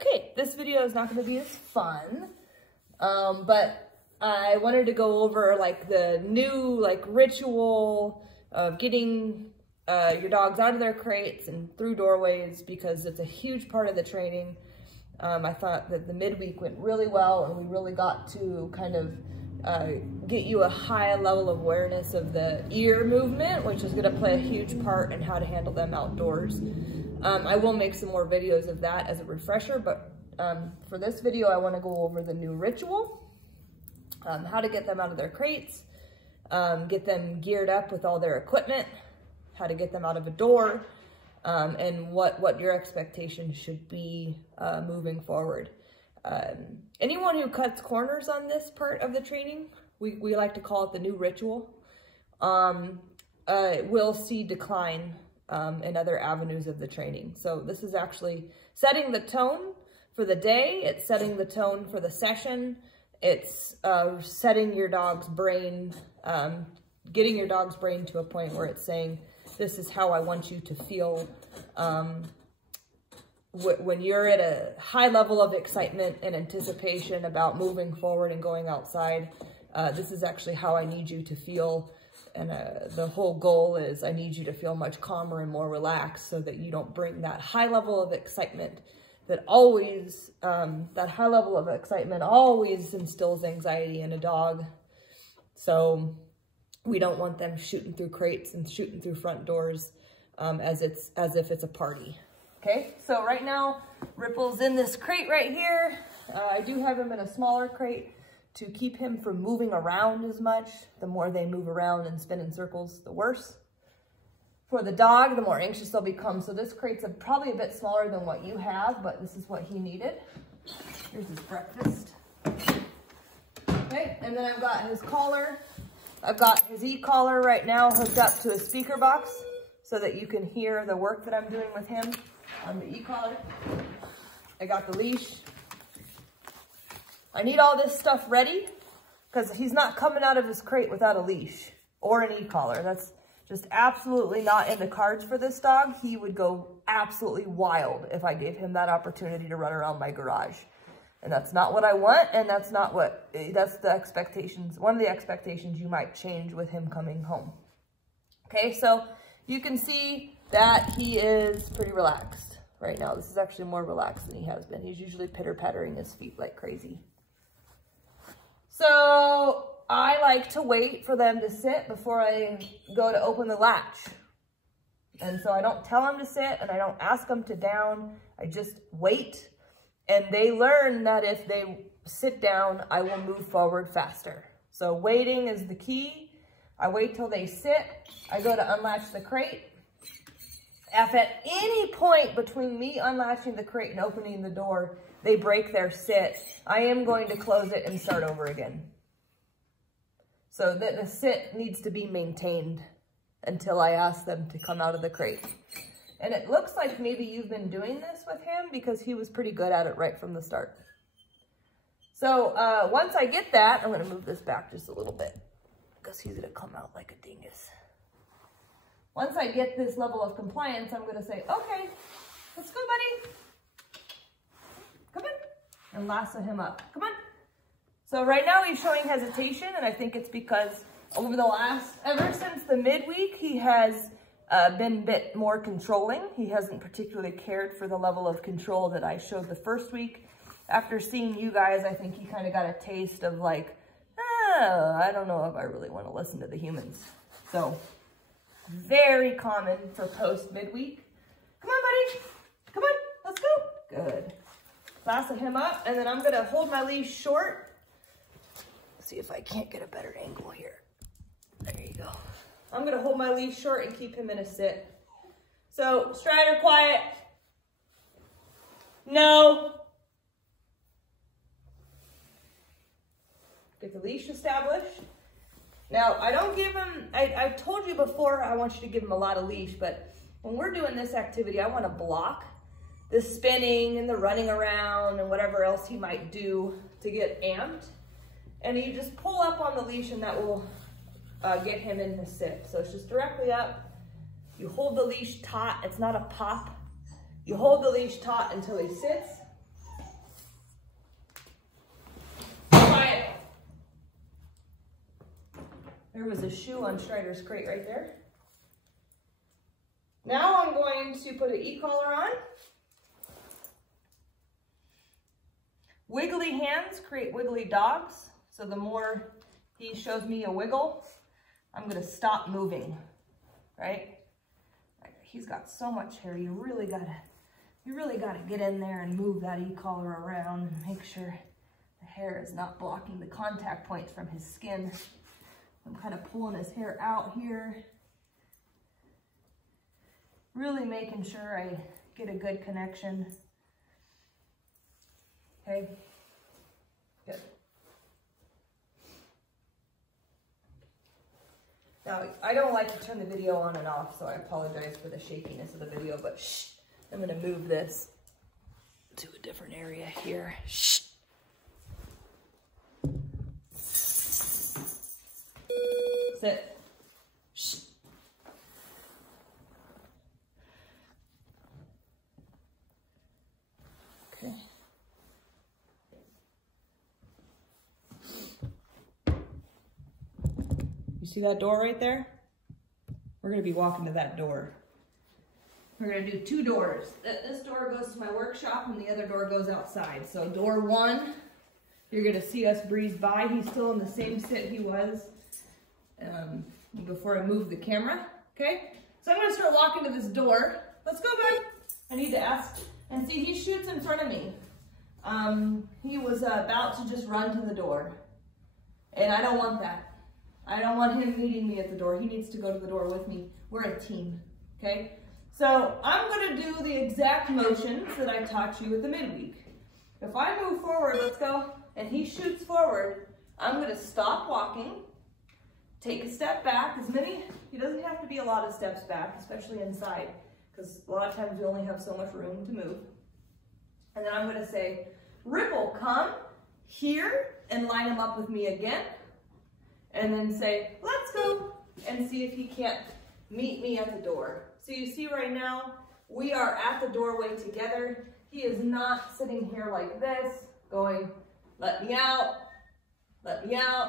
Okay, this video is not going to be as fun, but I wanted to go over like the new ritual of getting your dogs out of their crates and through doorways, because it's a huge part of the training. I thought that the midweek went really well, and we really got to kind of get you a high level of awareness of the ear movement, which is going to play a huge part in how to handle them outdoors. I will make some more videos of that as a refresher, but for this video, I want to go over the new ritual, how to get them out of their crates, get them geared up with all their equipment, how to get them out of a door, and what your expectations should be moving forward. Anyone who cuts corners on this part of the training, we like to call it the new ritual, will see decline in other avenues of the training. So this is actually setting the tone for the day. It's setting the tone for the session. It's setting your dog's brain, getting your dog's brain to a point where it's saying, this is how I want you to feel when you're at a high level of excitement and anticipation about moving forward and going outside. This is actually how I need you to feel. And the whole goal is I need you to feel much calmer and more relaxed, so that you don't bring that high level of excitement that always, that high level of excitement always instills anxiety in a dog. So we don't want them shooting through crates and shooting through front doors as if it's a party. Okay, so right now Ripple's in this crate right here. I do have him in a smaller crate to keep him from moving around as much. The more they move around and spin in circles, the worse. For the dog, the more anxious they'll become. So this crate's probably a bit smaller than what you have, but this is what he needed. Here's his breakfast. Okay, and then I've got his collar. I've got his e-collar right now hooked up to a speaker box so that you can hear the work that I'm doing with him on the e-collar. I got the leash. I need all this stuff ready because he's not coming out of his crate without a leash or an e-collar. That's just absolutely not in the cards for this dog. He would go absolutely wild if I gave him that opportunity to run around my garage. And that's not what I want, and that's the expectations. One of the expectations you might change with him coming home. Okay, so you can see that he is pretty relaxed right now. This is actually more relaxed than he has been. He's usually pitter-pattering his feet like crazy. So I like to wait for them to sit before I go to open the latch. And so I don't tell them to sit, and I don't ask them to down. I just wait. And they learn that if they sit down, I will move forward faster. So waiting is the key. I wait till they sit. I go to unlatch the crate. If at any point between me unlatching the crate and opening the door, they break their sit, I am going to close it and start over again. So that the sit needs to be maintained until I ask them to come out of the crate. And it looks like maybe you've been doing this with him because he was pretty good at it right from the start. So once I get that, I'm going to move this back just a little bit because he's going to come out like a dingus. Once I get this level of compliance, I'm going to say, okay, let's go, buddy. Come on. And lasso him up. Come on. So right now he's showing hesitation, and I think it's because ever since the midweek, he has been a bit more controlling. He hasn't particularly cared for the level of control that I showed the first week. After seeing you guys, I think he kind of got a taste of like, I don't know if I really want to listen to the humans. So very common for post midweek. Come on, buddy. Come on, let's go. Good. Lasso him up, and then I'm going to hold my leash short. See if I can't get a better angle here. There you go. I'm going to hold my leash short and keep him in a sit. So, Strider, quiet. No. Get the leash established. Now, I don't give him, I told you before, I want you to give him a lot of leash, but when we're doing this activity, I want to block the spinning and the running around and whatever else he might do to get amped. And you just pull up on the leash, and that will get him in his sit. So it's just directly up. You hold the leash taut. It's not a pop. You hold the leash taut until he sits. There was a shoe on Strider's crate right there. Now I'm going to put an e-collar on. Wiggly hands create wiggly dogs. So the more he shows me a wiggle, I'm gonna stop moving, right? He's got so much hair, you really gotta get in there and move that e-collar around and make sure the hair is not blocking the contact points from his skin. I'm kind of pulling his hair out here. Really making sure I get a good connection. Okay, good. Now, I don't like to turn the video on and off, so I apologize for the shakiness of the video, but shh, I'm gonna move this to a different area here. Shh. Sit. Shh. Okay. You see that door right there? We're gonna be walking to that door. We're gonna do two doors. This door goes to my workshop and the other door goes outside. So door one, you're gonna see us breeze by. He's still in the same sit he was before I move the camera, okay? So I'm gonna start walking to this door. Let's go, bud. I need to ask, and see, he shoots in front of me. He was about to just run to the door, and I don't want that. I don't want him meeting me at the door. He needs to go to the door with me. We're a team, okay? So I'm gonna do the exact motions that I taught you at the midweek. If I move forward, let's go, and he shoots forward, I'm gonna stop walking, take a step back, he doesn't have to be a lot of steps back, especially inside, because a lot of times we only have so much room to move. And then I'm gonna say, Ripple, come here and line him up with me again. And then say, let's go, and see if he can't meet me at the door. So you see right now, we are at the doorway together. He is not sitting here like this, going, let me out, I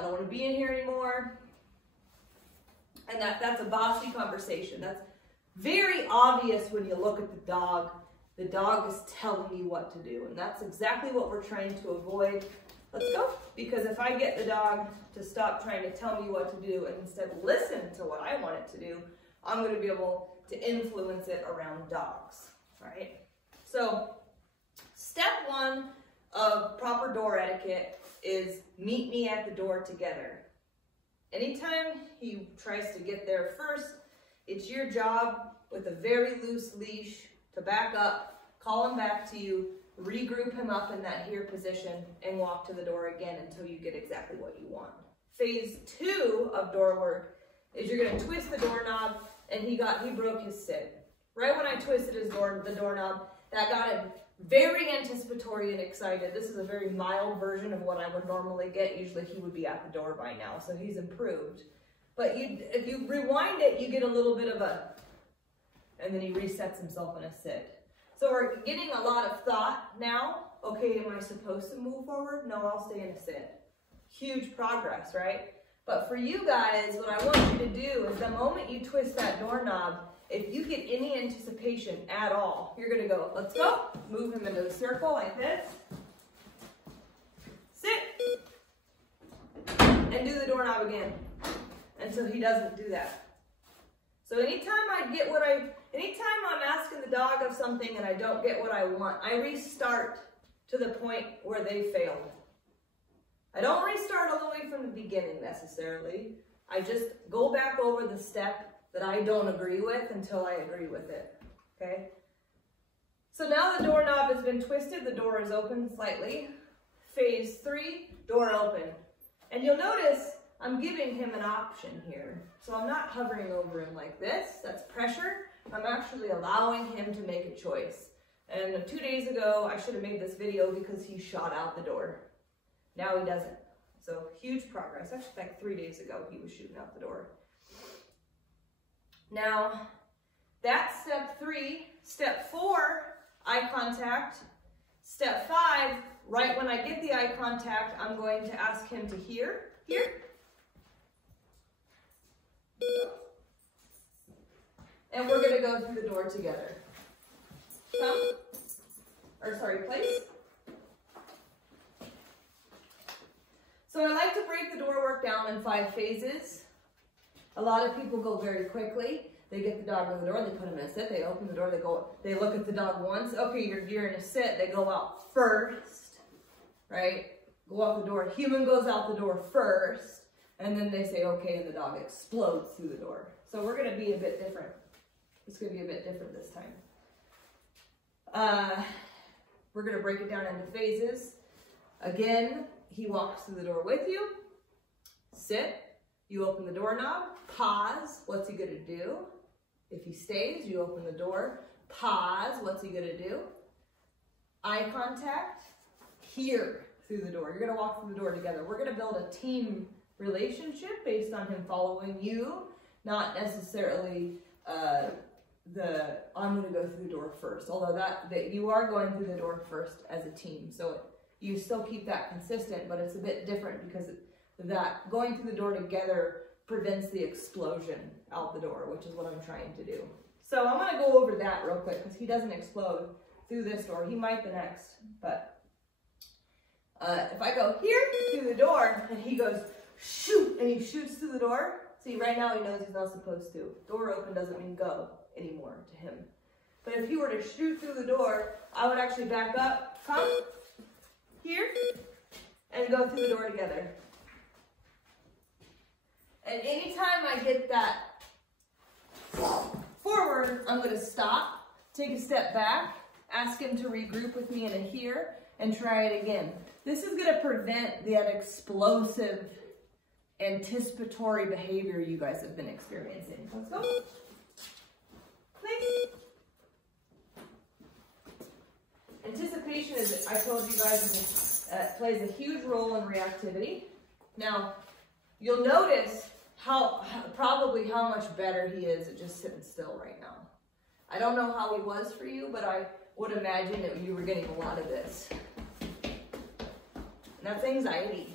don't want to be in here anymore. And that's a bossy conversation. That's very obvious when you look at the dog. The dog is telling you what to do, and that's exactly what we're trying to avoid. Let's go, because if I get the dog to stop trying to tell me what to do and instead listen to what I want it to do, I'm going to be able to influence it around dogs, right? So step one of proper door etiquette is meet me at the door together. Anytime he tries to get there first, it's your job with a very loose leash to back up, call him back to you, regroup him up in that here position, and walk to the door again until you get exactly what you want. Phase two of door work is you're going to twist the doorknob, and he broke his sit. Right when I twisted the doorknob, that got him very anticipatory and excited. This is a very mild version of what I would normally get. Usually he would be at the door by now, so he's improved. But if you rewind it, you get a little bit of a, and then he resets himself in a sit. So we're getting a lot of thought now. Okay, am I supposed to move forward? No, I'll stay in a sit. Huge progress, right? But for you guys, what I want you to do is the moment you twist that doorknob, if you get any anticipation at all, you're gonna go, let's go, move him into a circle like this, sit, and do the doorknob again until he doesn't do that. So anytime I'm asking the dog of something and I don't get what I want, I restart to the point where they failed. I don't restart all the way from the beginning necessarily. I just go back over the step that I don't agree with until I agree with it, okay? So now the doorknob has been twisted, the door is open slightly. Phase three, door open. And you'll notice I'm giving him an option here. So I'm not hovering over him like this, that's pressure. I'm actually allowing him to make a choice. And 2 days ago, I should have made this video because he shot out the door. Now he doesn't. So huge progress. Actually, like 3 days ago, he was shooting out the door. Now, that's step three. Step four, eye contact. Step five, right when I get the eye contact, I'm going to ask him to here. And we're gonna go through the door together. Come, or sorry, place. So I like to break the door work down in 5 phases. A lot of people go very quickly. They get the dog in the door, they put him in a sit, they open the door, they look at the dog once. Okay, you're in a sit, they go out first, right? Go out the door. Human goes out the door first, and then they say, okay, and the dog explodes through the door. So we're gonna be a bit different. It's gonna be a bit different this time. We're gonna break it down into phases. Again, he walks through the door with you. Sit, you open the doorknob, pause, what's he gonna do? If he stays, you open the door, pause, what's he gonna do? Eye contact, here through the door. You're gonna walk through the door together. We're gonna build a team relationship based on him following you, not necessarily I'm gonna go through the door first, although that you are going through the door first as a team. So you still keep that consistent, but it's a bit different because that going through the door together prevents the explosion out the door, which is what I'm trying to do. So I'm gonna go over that real quick because he doesn't explode through this door. He might the next, but if I go here through the door and he goes shoot and he shoots through the door, see right now he knows he's not supposed to. Door open doesn't mean go anymore to him. But if he were to shoot through the door, I would actually back up, come here, and go through the door together. And anytime I get that forward, I'm gonna stop, take a step back, ask him to regroup with me in a here, and try it again. This is gonna prevent that explosive, anticipatory behavior you guys have been experiencing. Let's go. Please. Anticipation, as I told you guys, plays a huge role in reactivity. Now, you'll notice probably how much better he is at just sitting still right now. I don't know how he was for you, but I would imagine that you were getting a lot of this. And that's anxiety,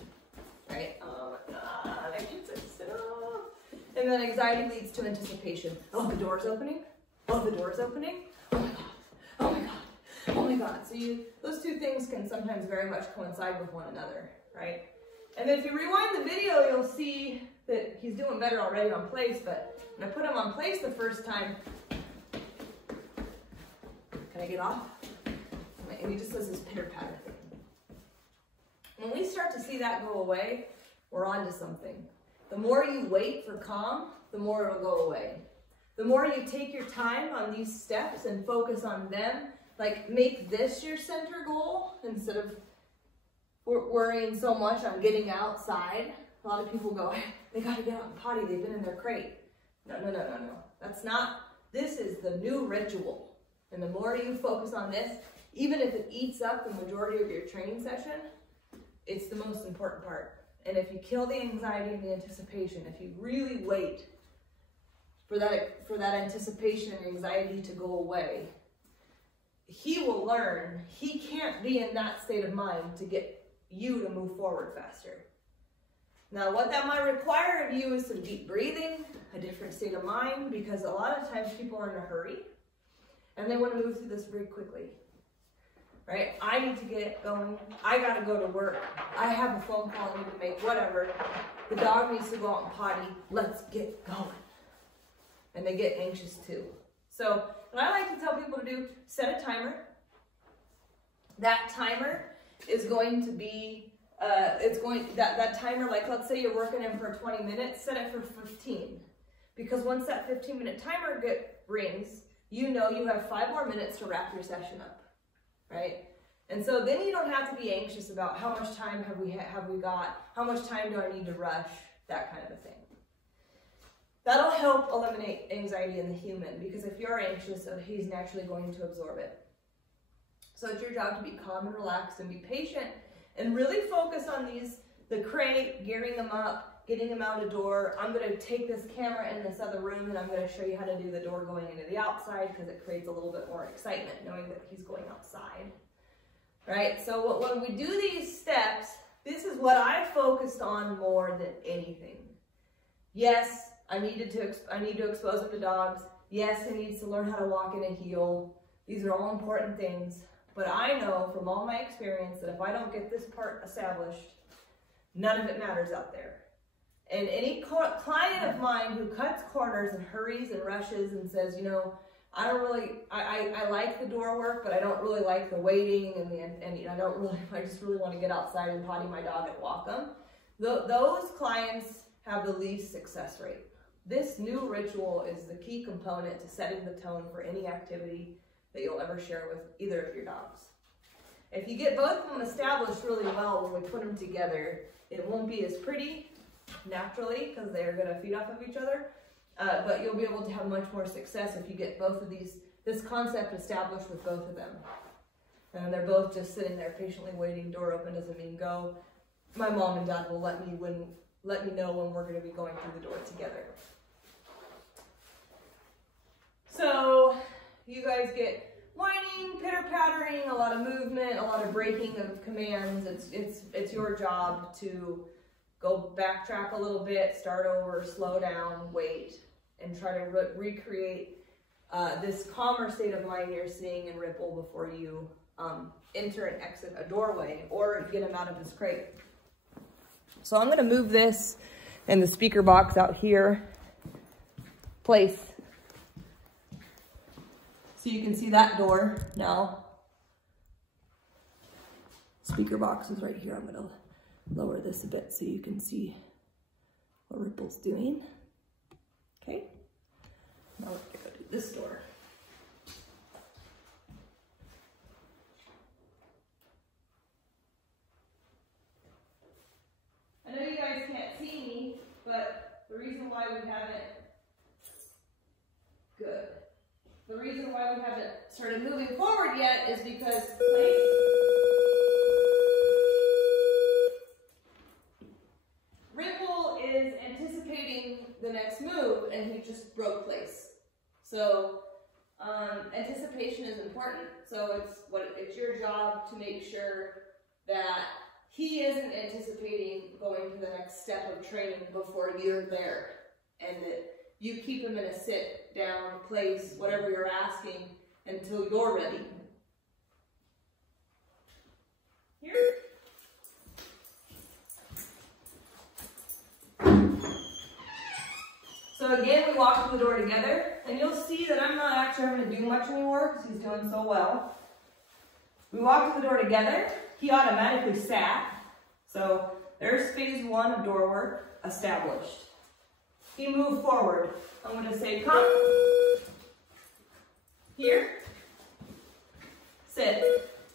right? Oh my God, I can sit still. And then anxiety leads to anticipation. Oh, the door's opening. Oh, the door's opening. Oh my God. Oh my God. Oh my God. So those two things can sometimes very much coincide with one another, right? And then if you rewind the video, you'll see that he's doing better already on place, but when I put him on place the first time, can I get off? And he just does this pitter-patter thing. When we start to see that go away, we're onto something. The more you wait for calm, the more it'll go away. The more you take your time on these steps and focus on them, like make this your center goal instead of worrying so much on getting outside. A lot of people go, they gotta get out and potty, they've been in their crate. No. That's not, this is the new ritual. And the more you focus on this, even if it eats up the majority of your training session, it's the most important part. And if you kill the anxiety and the anticipation, if you really wait for that anticipation and anxiety to go away, he will learn he can't be in that state of mind to get you to move forward faster. Now, what that might require of you is some deep breathing, a different state of mind, because a lot of times people are in a hurry and they want to move through this very quickly, right? I need to get going. I got to go to work. I have a phone call I need to make, whatever. The dog needs to go out and potty. Let's get going. And they get anxious too. So what I like to tell people to do, set a timer. That timer is going to be, that timer, like let's say you're working in for 20 minutes, set it for 15. Because once that 15-minute timer rings, you know you have 5 more minutes to wrap your session up, right? And so then you don't have to be anxious about how much time have we got, how much time do I need to rush, that kind of a thing. That'll help eliminate anxiety in the human, because if you're anxious, he's naturally going to absorb it. So it's your job to be calm and relaxed and be patient and really focus on the crate, gearing them up, getting them out the door. I'm going to take this camera in this other room and I'm going to show you how to do the door going into the outside, because it creates a little bit more excitement knowing that he's going outside. Right? So when we do these steps, this is what I focused on more than anything. Yes, I need to expose him to dogs. Yes, he needs to learn how to walk in a heel. These are all important things. But I know from all my experience that if I don't get this part established, none of it matters out there. And any client of mine who cuts corners and hurries and rushes and says, you know, I like the door work, but I don't really like the waiting I just really want to get outside and potty my dog and walk them. Those clients have the least success rate. This new ritual is the key component to setting the tone for any activity that you'll ever share with either of your dogs. If you get both of them established really well when we put them together, it won't be as pretty naturally because they're going to feed off of each other. But you'll be able to have much more success if you get both of this concept established with both of them. And they're both just sitting there patiently waiting. Door open doesn't mean go. My mom and dad will let me know when we're going to be going through the door together. So you guys get whining, pitter-pattering, a lot of movement, a lot of breaking of commands. It's your job to go backtrack a little bit, start over, slow down, wait, and try to recreate this calmer state of mind you're seeing in Ripple before you enter and exit a doorway or get him out of his crate. So I'm going to move this and the speaker box out here, place, so you can see that door now. Speaker box is right here. I'm going to lower this a bit so you can see what Ripple's doing. Okay, now we're going to go do this door. I know you guys can't see me, but the reason why we haven't started moving forward yet is because Ripple is anticipating the next move and he just broke place. So anticipation is important. So it's your job to make sure that he isn't anticipating going to the next step of training before you're there, and that you keep him in a sit down place, whatever you're asking, until you're ready. Here. So again, we walk through the door together, and you'll see that I'm not actually having to do much anymore because he's doing so well. We walk through the door together. He automatically sat. So there's phase one of door work established. He moved forward. I'm going to say, come. Here. Sit.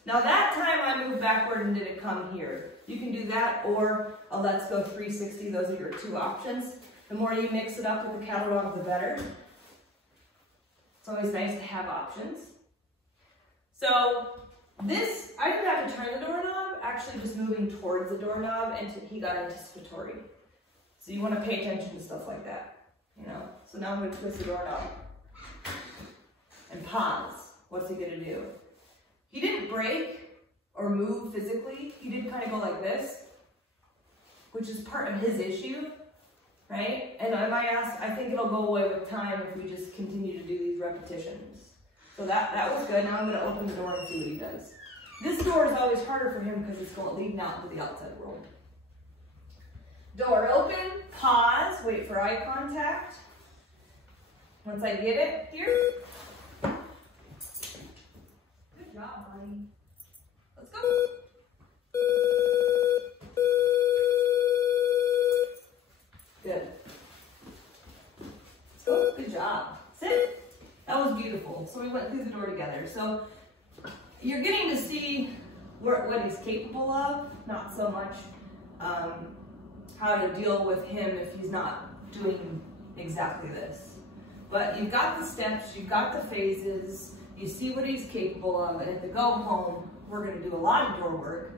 Now that time I moved backward and did it come here. You can do that or a let's go 360. Those are your two options. The more you mix it up with the cattle dog, the better. It's always nice to have options. So this, I forgot to turn the doorknob, actually just moving towards the doorknob, and he got anticipatory. So you want to pay attention to stuff like that, you know. So now I'm going to twist the doorknob and pause. What's he going to do? He didn't break or move physically. He did kind of go like this, which is part of his issue, right? And I think it'll go away with time if we just continue to do these repetitions. So that was good. Now I'm going to open the door and see what he does. This door is always harder for him because it's leading out into the outside world. Door open, pause, wait for eye contact. Once I get it, here. Good job, buddy. Let's go. Good. Let's go. Good job. Sit. That was beautiful. So we went through the door together. So you're getting to see what he's capable of, not so much how to deal with him if he's not doing exactly this. But you've got the steps, you've got the phases, you see what he's capable of, and at the go home, we're going to do a lot of door work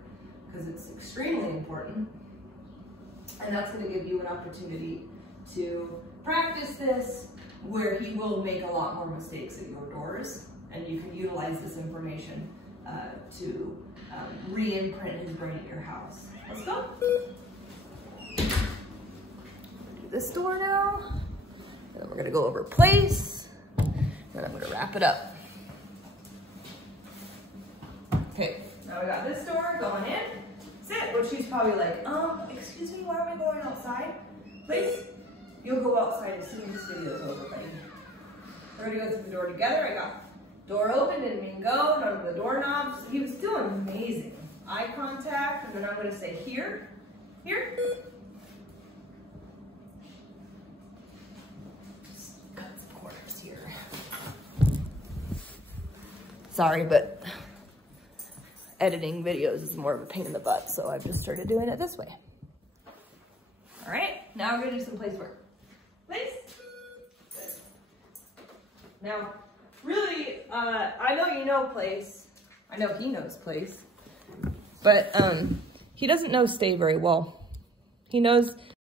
because it's extremely important. And that's going to give you an opportunity to practice this where he will make a lot more mistakes at your doors, and you can utilize this information to re-imprint his brain at your house. Let's go. Do this door now. And then we're gonna go over place, and I'm gonna wrap it up. Okay, now we got this door going in. Sit, which she's probably like, excuse me, why are we going outside? Place, you'll go outside as soon as this video is over, buddy. We're gonna go through the door together. I got door open, didn't mean go, none of the doorknobs. He was doing amazing. Eye contact, and then I'm gonna say here, here. Just cut some corners here. Sorry, but editing videos is more of a pain in the butt, so I've just started doing it this way. All right, now we're gonna do some place work. Place. Good. Now, really, I know you know place. I know he knows place, but he doesn't know stay very well. He knows